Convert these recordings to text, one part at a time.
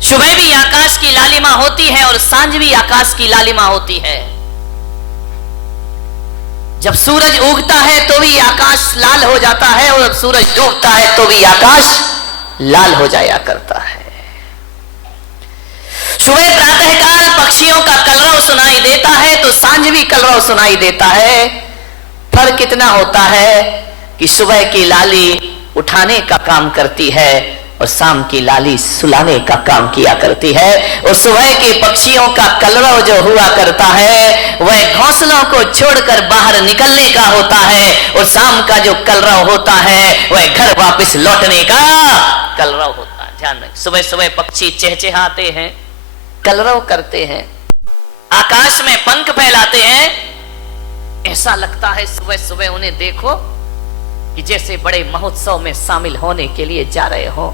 सुबह भी आकाश की लालिमा होती है और सांझ भी आकाश की लालिमा होती है। जब सूरज उगता है तो भी आकाश लाल हो जाता है और जब सूरज डूबता है तो भी आकाश लाल हो जाया करता है। सुबह प्रातःकाल पक्षियों का कलरव सुनाई देता है तो सांझ भी कलरव सुनाई देता है। फर्क कितना होता है कि सुबह की लाली उठाने का काम करती है और शाम की लाली सुलाने का काम किया करती है। और सुबह के पक्षियों का कलरव जो हुआ करता है वह घोंसलों को छोड़कर बाहर निकलने का होता है और शाम का जो कलरव होता है वह घर वापस लौटने का कलरव होता है। ध्यान रखें, सुबह सुबह पक्षी चहचहाते हैं, कलरव करते हैं, आकाश में पंख फैलाते हैं। ऐसा लगता है सुबह सुबह उन्हें देखो कि जैसे बड़े महोत्सव में शामिल होने के लिए जा रहे हो।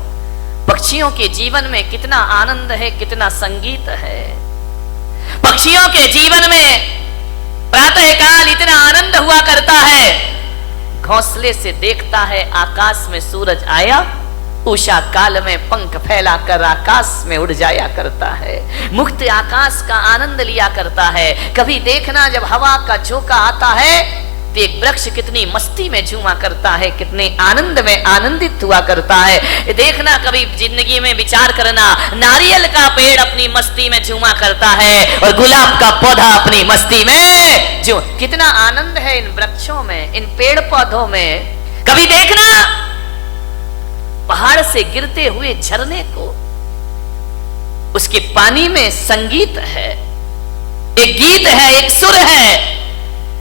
पक्षियों के जीवन में कितना आनंद है, कितना संगीत है। पक्षियों के जीवन में प्रातःकाल इतना आनंद हुआ करता है। घोंसले से देखता है आकाश में सूरज आया, उषा काल में पंख फैलाकर आकाश में उड़ जाया करता है, मुक्त आकाश का आनंद लिया करता है। कभी देखना जब हवा का झोंका आता है तो एक वृक्ष कितनी मस्ती में झूमा करता है, कितने आनंद में आनंदित हुआ करता है। देखना कभी जिंदगी में विचार करना, नारियल का पेड़ अपनी मस्ती में झूमा करता है और गुलाब का पौधा अपनी मस्ती में जो कितना आनंद है इन वृक्षों में, इन पेड़ पौधों में। कभी देखना पहाड़ से गिरते हुए झरने को, उसके पानी में संगीत है, एक गीत है, एक सुर है।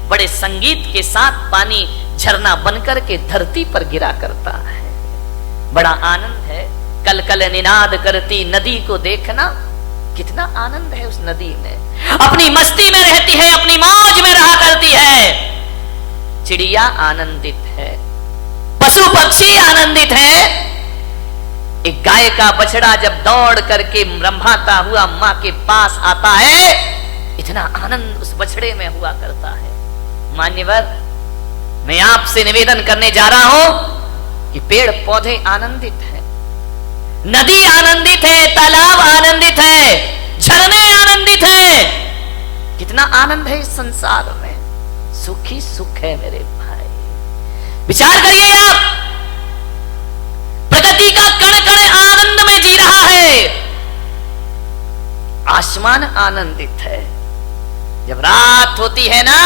बड़े संगीत के साथ पानी झरना बनकर के धरती पर गिरा करता है। बड़ा आनंद है। कल कल निनाद करती नदी को देखना, कितना आनंद है उस नदी में। अपनी मस्ती में रहती है, अपनी मौज में रहा करती है। चिड़िया आनंदित है, पशु पक्षी आनंदित है। एक गाय का बछड़ा जब दौड़ करके रंभाता हुआ मां के पास आता है, इतना आनंद उस बछड़े में हुआ करता है। मान्यवर, मैं आपसे निवेदन करने जा रहा हूं कि पेड़ पौधे आनंदित हैं, नदी आनंदित है, तालाब आनंदित है, झरने आनंदित हैं। कितना आनंद है इस संसार में। सुख ही सुख है मेरे भाई। विचार करिए आप, प्रकृति का कण कण आनंद में जी रहा है। आसमान आनंदित है। जब रात होती है ना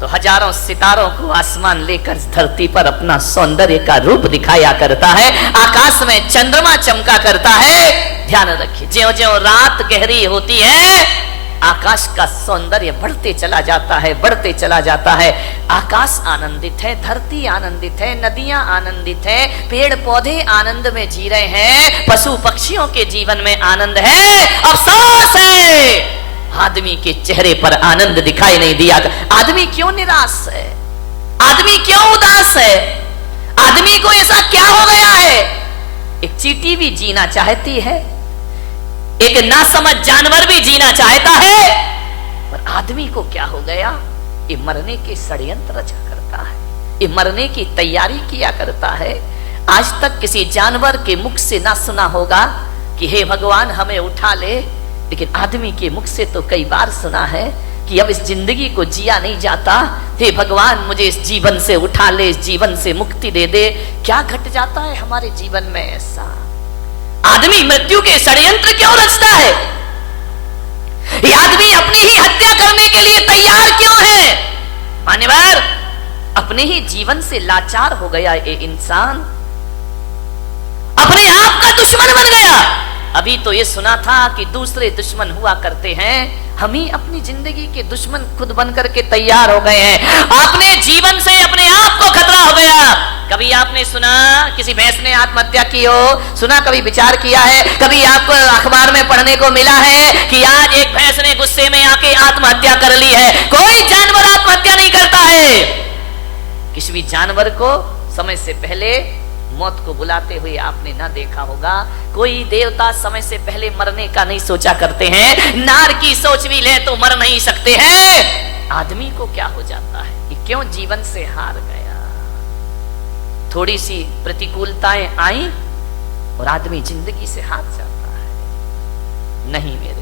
तो हजारों सितारों को आसमान लेकर धरती पर अपना सौंदर्य का रूप दिखाया करता है। आकाश में चंद्रमा चमका करता है। ध्यान रखिए, ज्यों ज्यों रात गहरी होती है आकाश का सौंदर्य बढ़ते चला जाता है, बढ़ते चला जाता है। आकाश आनंदित है, धरती आनंदित है, नदियां आनंदित है, पेड़ पौधे आनंद में जी रहे हैं, पशु पक्षियों के जीवन में आनंद है। अफसोस है आदमी के चेहरे पर आनंद दिखाई नहीं दिया। आदमी क्यों निराश है? आदमी क्यों उदास है? आदमी को ऐसा क्या हो गया है? एक चींटी भी जीना चाहती है, एक नासमझ जानवर भी जीना चाहता है, पर आदमी को क्या हो गया? ये मरने के षड्यंत्र रचा करता है, ये मरने की तैयारी किया करता है। आज तक किसी जानवर के मुख से ना सुना होगा कि हे भगवान हमें उठा ले, लेकिन आदमी के मुख से तो कई बार सुना है कि अब इस जिंदगी को जिया नहीं जाता, हे भगवान मुझे इस जीवन से उठा ले, इस जीवन से मुक्ति दे दे। क्या घट जाता है हमारे जीवन में ऐसा? आदमी मृत्यु के षड्यंत्र क्यों रचता है? ये आदमी अपनी ही हत्या करने के लिए तैयार क्यों है? मान्यवर, अपने ही जीवन से लाचार हो गया ये इंसान, अपने आप का दुश्मन बन गया। अभी तो ये सुना था कि दूसरे दुश्मन हुआ करते हैं, हम ही अपनी जिंदगी के दुश्मन खुद बनकर के तैयार हो गए हैं। अपने जीवन से अपने आप को खतरा हो गया। कभी आपने सुना किसी भैंस ने आत्महत्या की हो? सुना? कभी विचार किया है? कभी आपको अखबार में पढ़ने को मिला है कि आज एक भैंस ने गुस्से में आके आत्महत्या कर ली है? कोई जानवर आत्महत्या नहीं करता है। किसी भी जानवर को समय से पहले मौत को बुलाते हुए आपने ना देखा होगा। कोई देवता समय से पहले मरने का नहीं सोचा करते हैं। नार की सोच भी ले तो मर नहीं सकते हैं। आदमी को क्या हो जाता है कि क्यों जीवन से हार गया? थोड़ी सी प्रतिकूलताएं आई और आदमी जिंदगी से हार जाता है। नहीं मेरे।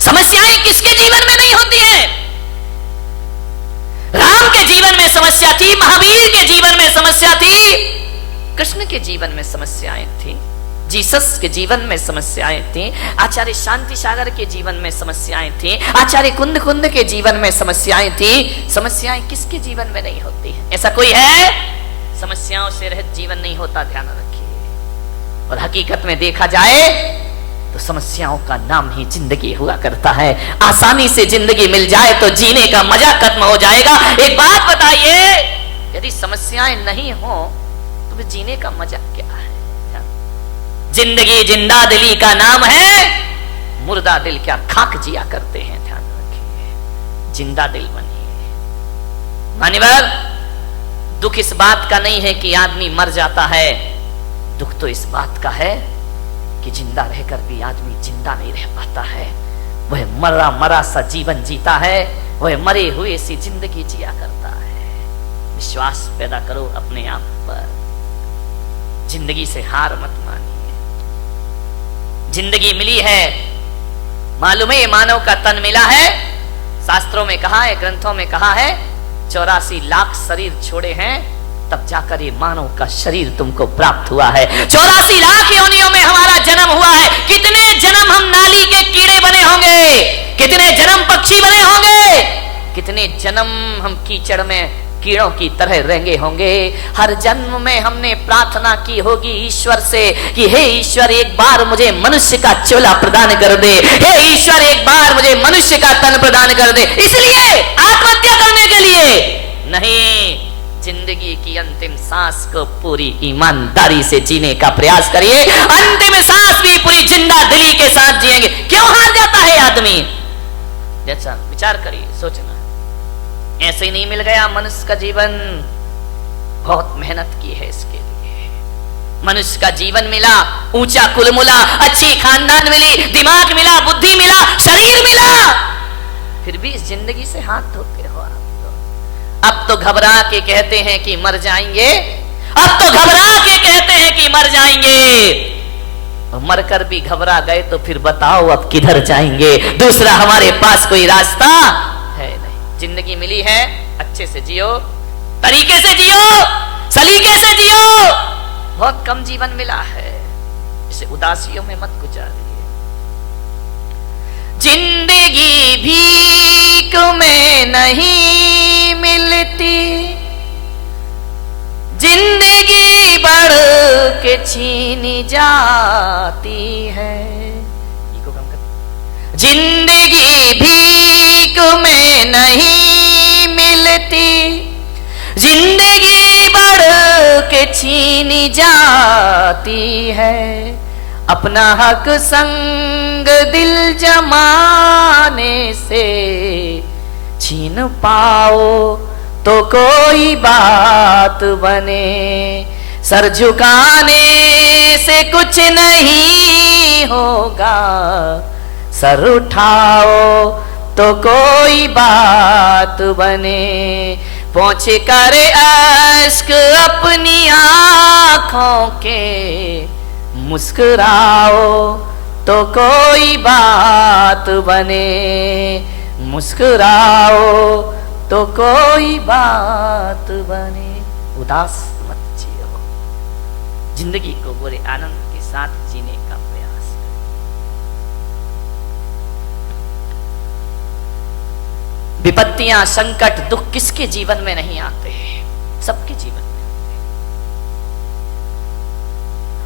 समस्याएं किसके जीवन में नहीं होती हैं? राम के जीवन में समस्या थी, महावीर के जीवन में समस्या थी, कृष्ण के जीवन में समस्याएं थी, जीसस के जीवन में समस्याएं थी, आचार्य शांति सागर के जीवन में समस्याएं थी, आचार्य कुंद कुंद के जीवन में समस्याएं थी। समस्याएं किसके जीवन में नहीं होती है? ऐसा कोई है? समस्याओं से रहित जीवन नहीं होता, ध्यान रखिए। और हकीकत में देखा जाए तो समस्याओं का नाम ही जिंदगी हुआ करता है। आसानी से जिंदगी मिल जाए तो जीने का मजा खत्म हो जाएगा। एक बात बताइए, यदि समस्याएं नहीं हो तो फिर जीने का मजा क्या है? जिंदगी जिंदा दिली का नाम है, मुर्दा दिल क्या खाक जिया करते हैं। ध्यान रखिए, जिंदा दिल बनिए। मान्यवर, दुख इस बात का नहीं है कि आदमी मर जाता है, दुख तो इस बात का है कि जिंदा रहकर भी आदमी जिंदा नहीं रह पाता है। वह मरा मरा सा जीवन जीता है, वह मरे हुए सी जिंदगी जिया करता है। विश्वास पैदा करो अपने आप पर, जिंदगी से हार मत मानिए। जिंदगी मिली है, मालूम है ये मानव का तन मिला है, शास्त्रों में कहा है, ग्रंथों में कहा है 84 लाख शरीर छोड़े हैं तब जाकर ये मानव का शरीर तुमको प्राप्त हुआ है। 84 लाख योनियों में हमारा जन्म हुआ है। कितने जन्म हम नाली के कीड़े बने होंगे, कितने जन्म पक्षी बने होंगे, कितने जन्म हम कीचड़ में कीड़ों की तरह रहेंगे होंगे। हर जन्म में हमने प्रार्थना की होगी ईश्वर से कि हे ईश्वर एक बार मुझे मनुष्य का चोला प्रदान कर दे, हे ईश्वर एक बार मुझे मनुष्य का तन प्रदान कर दे। इसलिए आत्महत्या करने के लिए नहीं, जिंदगी की अंतिम सांस को पूरी ईमानदारी से जीने का प्रयास करिए। अंतिम सांस भी पूरी जिंदा दिली के साथ जिएंगे। क्यों हार जाता है आदमी? जैसा विचार करिए, सोचना। ऐसे ही नहीं मिल गया मनुष्य का जीवन, बहुत मेहनत की है इसके लिए। मनुष्य का जीवन मिला, ऊंचा कुल मिला, अच्छी खानदान मिली, दिमाग मिला, बुद्धि मिला, शरीर मिला, फिर भी इस जिंदगी से हाथ धोते हो आप। अब तो घबरा के कहते हैं कि मर जाएंगे, अब तो घबरा के कहते हैं कि मर जाएंगे। मरकर भी घबरा गए तो फिर बताओ अब किधर जाएंगे? दूसरा हमारे पास कोई रास्ता है नहीं। जिंदगी मिली है, अच्छे से जियो, तरीके से जियो, सलीके से जियो। बहुत कम जीवन मिला है, इसे उदासियों में मत गुजारिए। जिंदगी भीख में नहीं मिलती, जिंदगी बढ़ के छीनी जाती है। जिंदगी भीख में नहीं मिलती, जिंदगी बढ़ के छीनी जाती है। अपना हक संग दिल जमाने से छीन पाओ तो कोई बात बने। सर झुकाने से कुछ नहीं होगा, सर उठाओ तो कोई बात बने। पहुंच कर अश्क अपनी आंखों के, मुस्कुराओ तो कोई बात बने। मुस्कुराओ तो कोई बात बने। उदास मत जियो, जिंदगी को पूरे आनंद के साथ जीने का प्रयास करो। विपत्तियां, संकट, दुख किसके जीवन में नहीं आते? सबके जीवन में।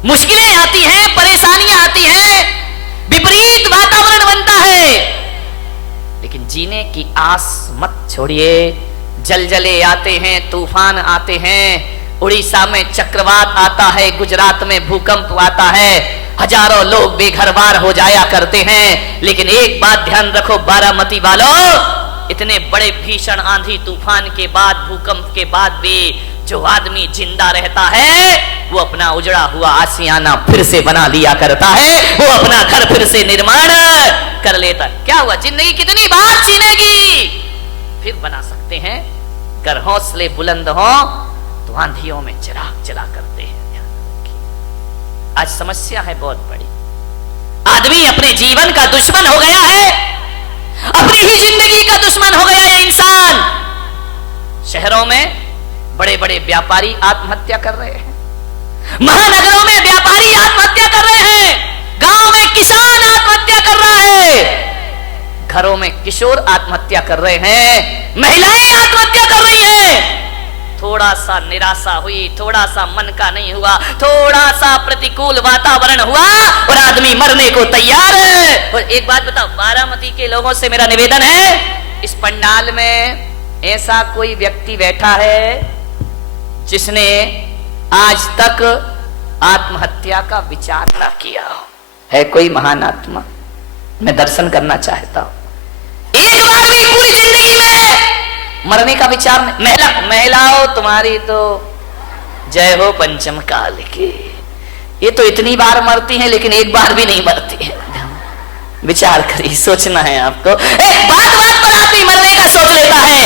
मुश्किलें आती हैं, परेशानियां आती हैं, विपरीत वातावरण बनता है, लेकिन जीने की आस मत छोड़िए। जलजले आते हैं, तूफान आते हैं, उड़ीसा में चक्रवात आता है, गुजरात में भूकंप आता है, हजारों लोग बेघरबार हो जाया करते हैं। लेकिन एक बात ध्यान रखो बारामती वालों, इतने बड़े भीषण आंधी तूफान के बाद, भूकंप के बाद भी जो आदमी जिंदा रहता है वो अपना उजड़ा हुआ आशियाना फिर से बना लिया करता है, वो अपना घर फिर से निर्माण कर लेता। क्या हुआ? जिंदगी कितनी बार छीनेगी, फिर बना सकते हैं। अगर हौसले बुलंद हो तो आंधियों में चिराग जला करते हैं। आज समस्या है बहुत बड़ी, आदमी अपने जीवन का दुश्मन हो गया है, अपनी ही जिंदगी का दुश्मन हो गया है इंसान। शहरों में बड़े बड़े व्यापारी आत्महत्या कर रहे हैं, महानगरों में व्यापारी आत्महत्या कर रहे हैं, गांव में किसान आत्महत्या कर रहा है, घरों में किशोर आत्महत्या कर रहे हैं, महिलाएं आत्महत्या कर रही हैं। थोड़ा सा निराशा हुई, थोड़ा सा मन का नहीं हुआ, थोड़ा सा प्रतिकूल वातावरण हुआ और आदमी मरने को तैयार है। और एक बात बताओ, बारामती के लोगों से मेरा निवेदन है, इस पंडाल में ऐसा कोई व्यक्ति बैठा है जिसने आज तक आत्महत्या का विचार ना किया हो? है कोई महान आत्मा? मैं दर्शन करना चाहता हूं। एक बार भी पूरी जिंदगी में मरने का विचार नहीं। महिलाओं तुम्हारी तो जय हो पंचम काल की, ये तो इतनी बार मरती हैं लेकिन एक बार भी नहीं मरती है। विचार करिए, सोचना है आपको। बात बात पर आदमी मरने का सोच लेता है।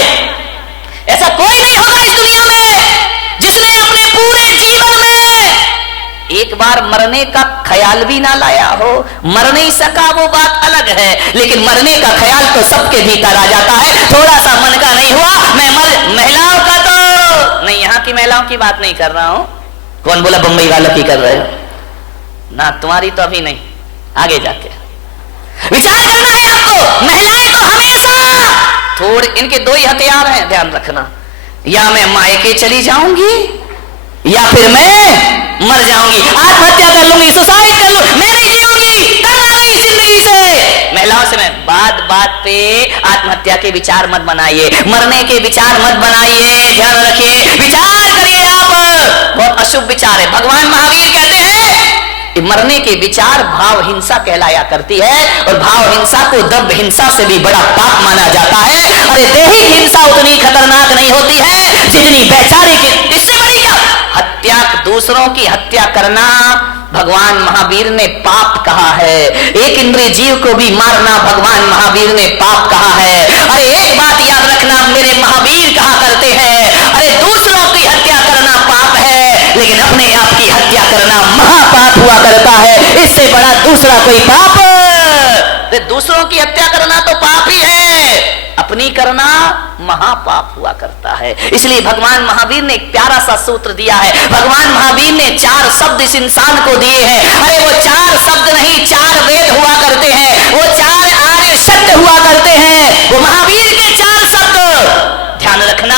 ऐसा कोई नहीं होगा इस दुनिया में जिसने अपने पूरे जीवन में एक बार मरने का ख्याल भी ना लाया हो। मर नहीं सका वो बात अलग है, लेकिन मरने का ख्याल तो सबके भीतर आ जाता है। थोड़ा सा मन का नहीं हुआ, मैं महिलाओं का तो नहीं, यहाँ की महिलाओं की बात नहीं कर रहा हूं। कौन बोला बंबई वालों की कर रहे हो ना? तुम्हारी तो अभी नहीं, आगे जाके विचार करना है आपको। महिलाएं तो हमेशा थोड़े, इनके दो ही हथियार हैं, ध्यान रखना। या मैं मायके चली जाऊंगी या फिर मैं मर जाऊंगी, आत्महत्या कर लूंगी, सुसाइड कर लूं, मैं नहीं जीऊंगी, तंग आ गई जिंदगी से। महिलाओं से मैं बात बात पे आत्महत्या के विचार मत बनाइए, मरने के विचार मत बनाइए, ध्यान रखिए, विचार करिए आप। बहुत अशुभ विचार है। भगवान महावीर कहते हैं कि मरने के विचार भाव हिंसा कहलाया करती है, और भाव हिंसा को द्रव्य हिंसा से भी बड़ा पाप माना जाता है। अरे देही हिंसा उतनी खतरनाक नहीं होती है जितनी वैचारिक। इससे बड़ी क्या हत्या, दूसरों की हत्या करना भगवान महावीर ने पाप कहा है। एक इंद्रिय जीव को भी मारना भगवान महावीर ने पाप कहा है। अरे एक बात याद रखना, मेरे महावीर कहा करते हैं, अरे दूसरों की हत्या करना पाप है, लेकिन अपने आप की हत्या करना महापाप हुआ करता है। इससे बड़ा दूसरा कोई पाप? दूसरों की हत्या करना तो पाप ही है, अपनी करना महापाप हुआ करता है। इसलिए भगवान महावीर ने एक प्यारा सा सूत्र दिया है। भगवान महावीर ने 4 शब्द इस इंसान को दिए हैं। अरे वो 4 शब्द नहीं, 4 वेद हुआ करते हैं, वो 4 आर्य शब्द हुआ करते हैं, वो महावीर के 4 शब्द। ध्यान रखना,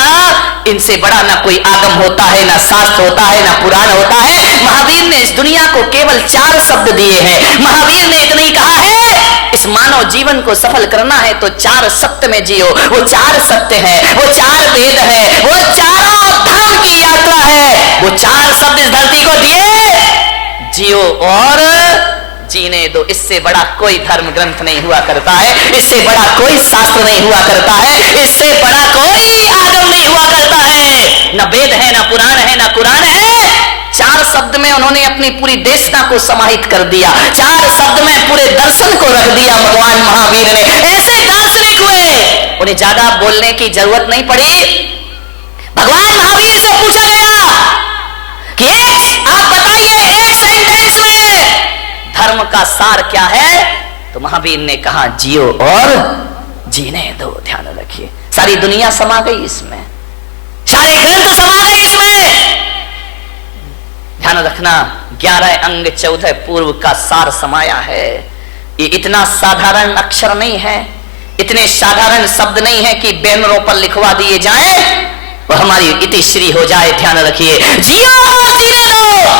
इनसे बड़ा ना कोई आगम होता है, ना शास्त्र होता है, ना पुराण होता है। महावीर ने इस दुनिया को केवल 4 शब्द दिए हैं। महावीर ने इतना ही कहा है, इस मानव जीवन को सफल करना है तो 4 सत्य में जियो। वो 4 सत्य है, वो 4 वेद है, वो चारों धाम की यात्रा है। वो 4 शब्द इस धरती को दिए, जियो और जीने दो। इससे बड़ा कोई धर्म ग्रंथ नहीं हुआ करता है, इससे बड़ा कोई शास्त्र नहीं हुआ करता है, इससे बड़ा कोई आगम नहीं हुआ करता है। न वेद है, न पुराण है, न कुरान है। 4 शब्द में उन्होंने अपनी पूरी देशना को समाहित कर दिया। 4 शब्द में पूरे दर्शन को रख दिया भगवान महावीर ने। ऐसे दार्शनिक हुए, उन्हें ज्यादा बोलने की जरूरत नहीं पड़ी। भगवान महावीर से पूछा गया कि आप बताइए एक सेंटेंस में धर्म का सार क्या है? तो महावीर ने कहा, जियो और जीने दो। ध्यान रखिए, सारी दुनिया समा गई इसमें, सारे ग्रंथ समा गए इसमें। ध्यान रखना, 11 अंग 14 पूर्व का सार समाया है। ये इतना साधारण अक्षर नहीं है, इतने साधारण शब्द नहीं है कि बैनरों पर लिखवा दिए जाएं और हमारी इतिश्री हो जाए। ध्यान रखिए, जियो और जीने दो।